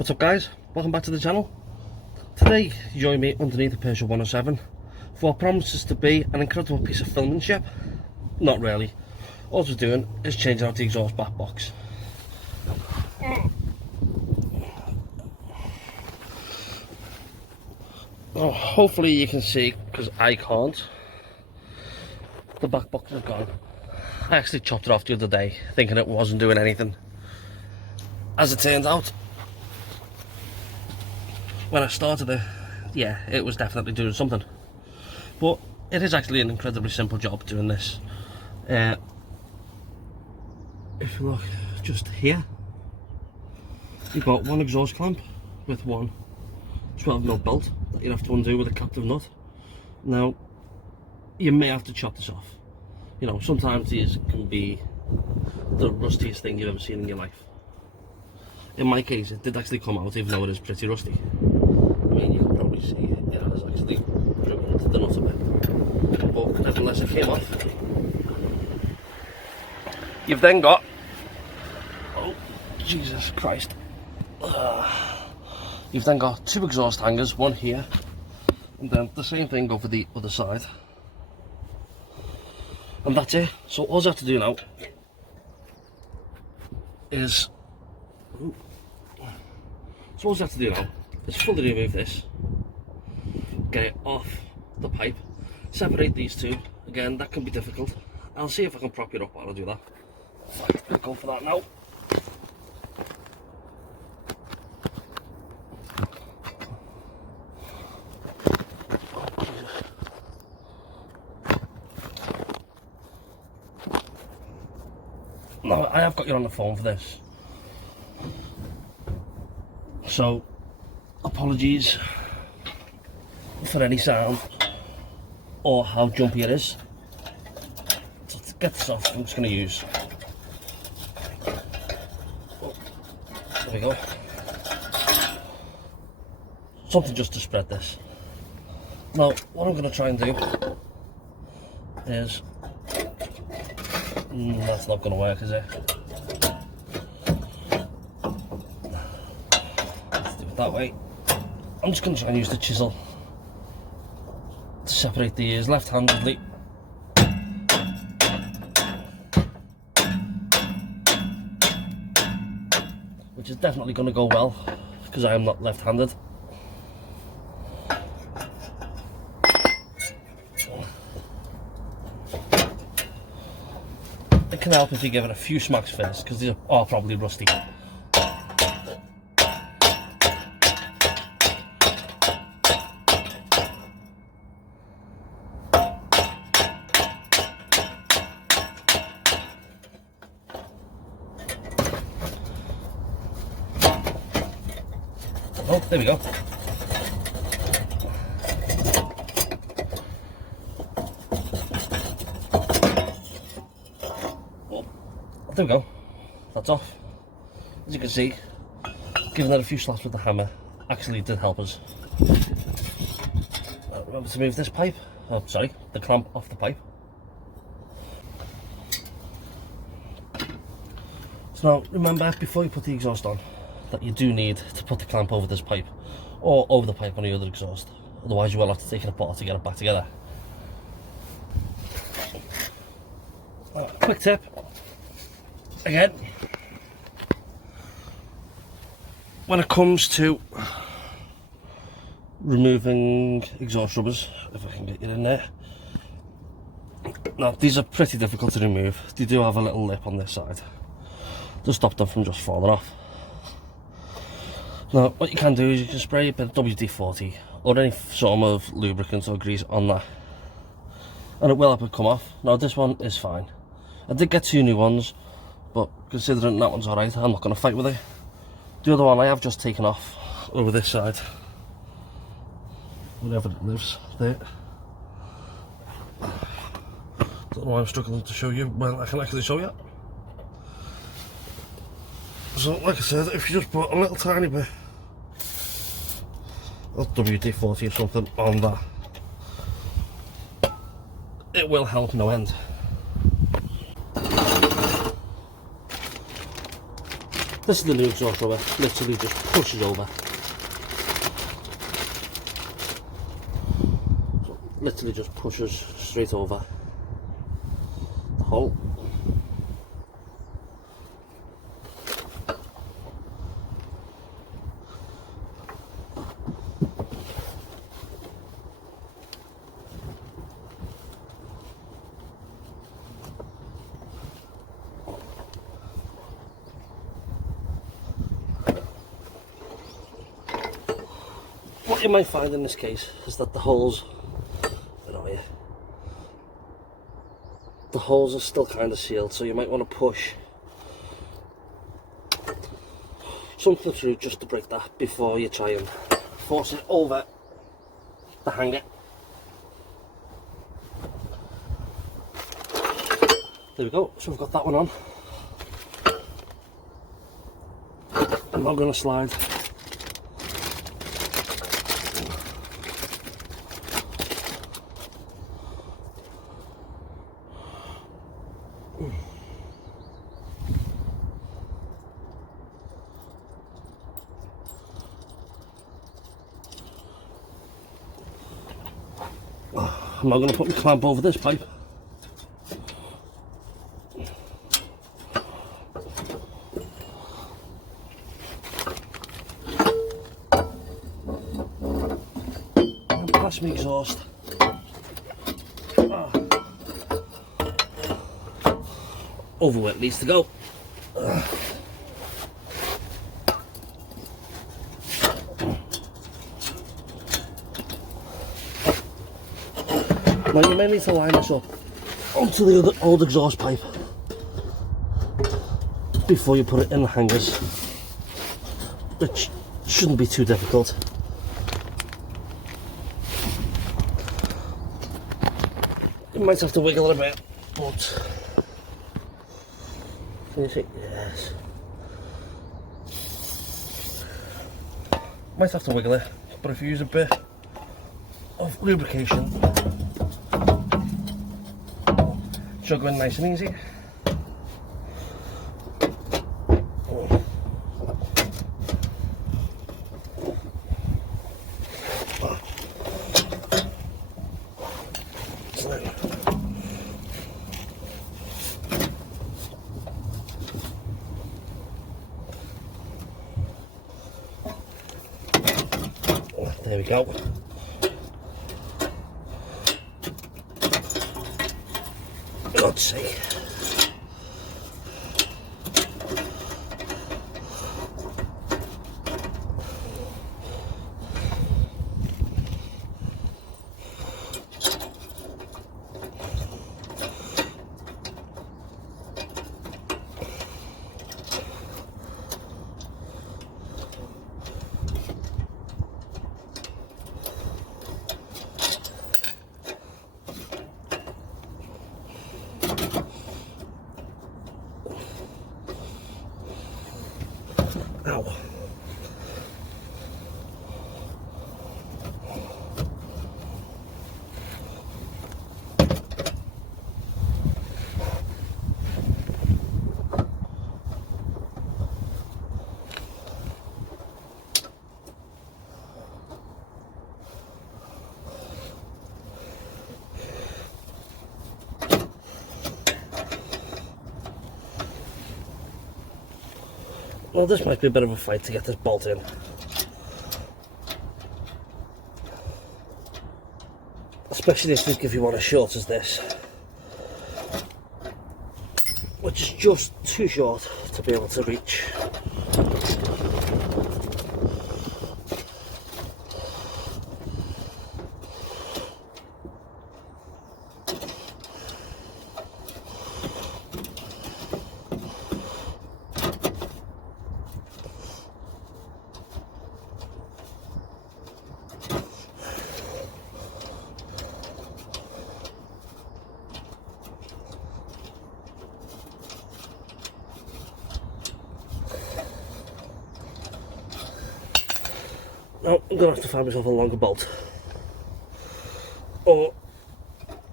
What's up guys, welcome back to the channel. Today you join me underneath the Peugeot 107 for what promises to be an incredible piece of filmmanship. Not really. All we're doing is changing out the exhaust back box. Oh, hopefully you can see, because I can't. The back box is gone. I actually chopped it off the other day thinking it wasn't doing anything. As it turns out, when I started it, yeah, it was definitely doing something. But it is actually an incredibly simple job doing this. If you look just here, you've got one exhaust clamp with one 12mm bolt that you have to undo with a captive nut. Now, you may have to chop this off. You know, sometimes these can be the rustiest thing you've ever seen in your life. In my case, it did actually come out, even though it is pretty rusty. I mean, you can probably see it has actually ruined the nut a bit. But nevertheless, it came off. You've then got, oh, Jesus Christ. You've then got two exhaust hangers, one here, and then the same thing over the other side. And that's it. So all I have to do now is, fully remove this, get it off the pipe, separate these two. Again, that can be difficult. I'll see if I can prop it up while I do that. I'll go for that now. No, I have got you on the phone for this. So, apologies for any sound or how jumpy it is. So to get this off, I'm just going to use, there we go, something just to spread this. Now, what I'm going to try and do is, that's not going to work, is it? Let's do it that way. I'm just going to try and use the chisel to separate the ears left-handedly. Which is definitely going to go well, because I am not left-handed. It can help if you give it a few smacks first, because these are probably rusty. Oh, there we go. There we go, that's off. As you can see, giving that a few slaps with the hammer actually did help us. Remember to move this pipe, oh sorry, the clamp off the pipe. So now remember, before you put the exhaust on, that you do need to put the clamp over this pipe, or over the pipe on the other exhaust, otherwise you will have to take it apart to get it back together. Quick tip. Again, when it comes to removing exhaust rubbers, if I can get you in there, now these are pretty difficult to remove. They do have a little lip on this side to stop them from just falling off. Now what you can do is you can spray a bit of WD-40 or any sort of lubricant or grease on that, and it will help it come off. Now this one is fine. I did get two new ones, but considering that one's alright, I'm not going to fight with it. The other one I have just taken off over this side, wherever it lives, there. Don't know why I'm struggling to show you. Well, I can actually show you. So, like I said, if you just put a little tiny bit of WD-40 or something on that, it will help no end. This is the new exhaust rubber, literally just pushes over. So literally just pushes straight over the hole. What you might find in this case is that the holes, where are you? The holes are still kind of sealed, so you might want to push something through just to break that before you try and force it over the hanger. There we go, so we've got that one on. I'm not going to slide. I'm not going to put my clamp over this pipe. And pass my exhaust. Over where it needs to go. Now you may need to line this up onto the other old exhaust pipe before you put it in the hangers, which shouldn't be too difficult. You might have to wiggle it a bit, but can you see? Yes. Might have to wiggle it, but if you use a bit of lubrication, should go in nice and easy. There we go. God's sake. Ow. Well, this might be a bit of a fight to get this bolt in. Especially if you want as short as this, which is just too short to be able to reach. Now I'm going to have to find myself a longer bolt, or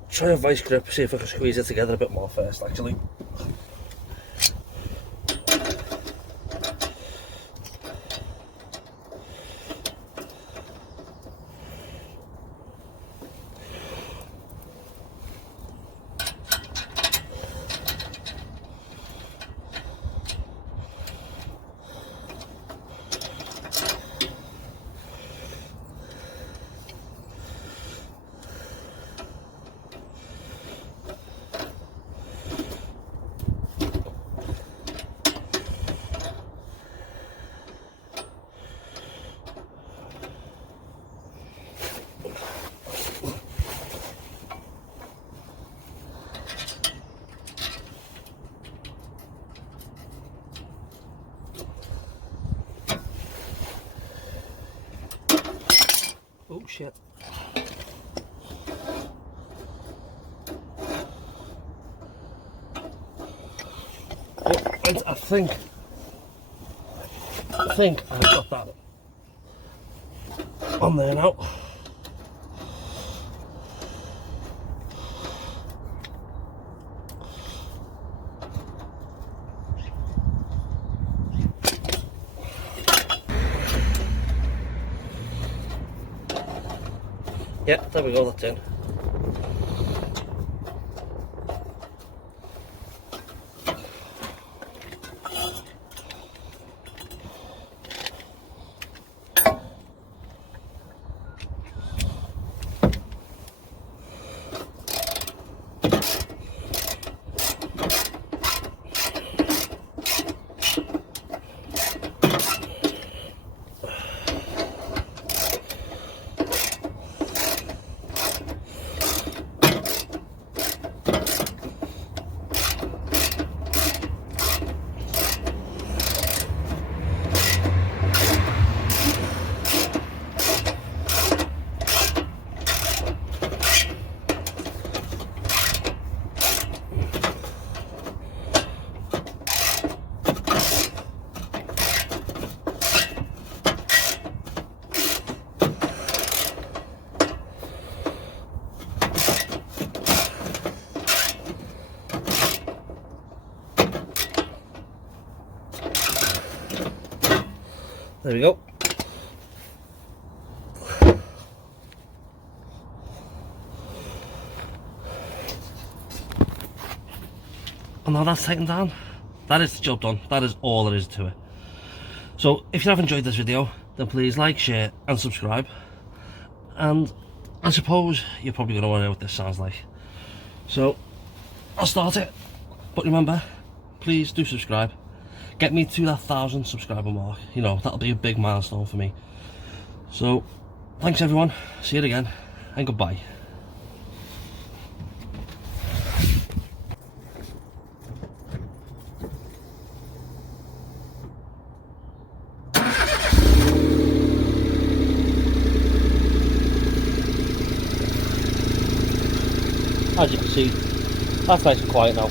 try a vice grip, see if I can squeeze it together a bit more first actually. shit. But I think I've got that on there now. Yeah, there we go, that's in. There we go. And now that's taken down, that is the job done. That is all there is to it. So if you have enjoyed this video, then please like, share and subscribe. And I suppose you're probably going to want to know what this sounds like. So I'll start it. But remember, please do subscribe. Get me to that 1,000 subscriber mark. You know, that'll be a big milestone for me. So thanks everyone, see you again, and goodbye. As you can see, that's nice and quiet now.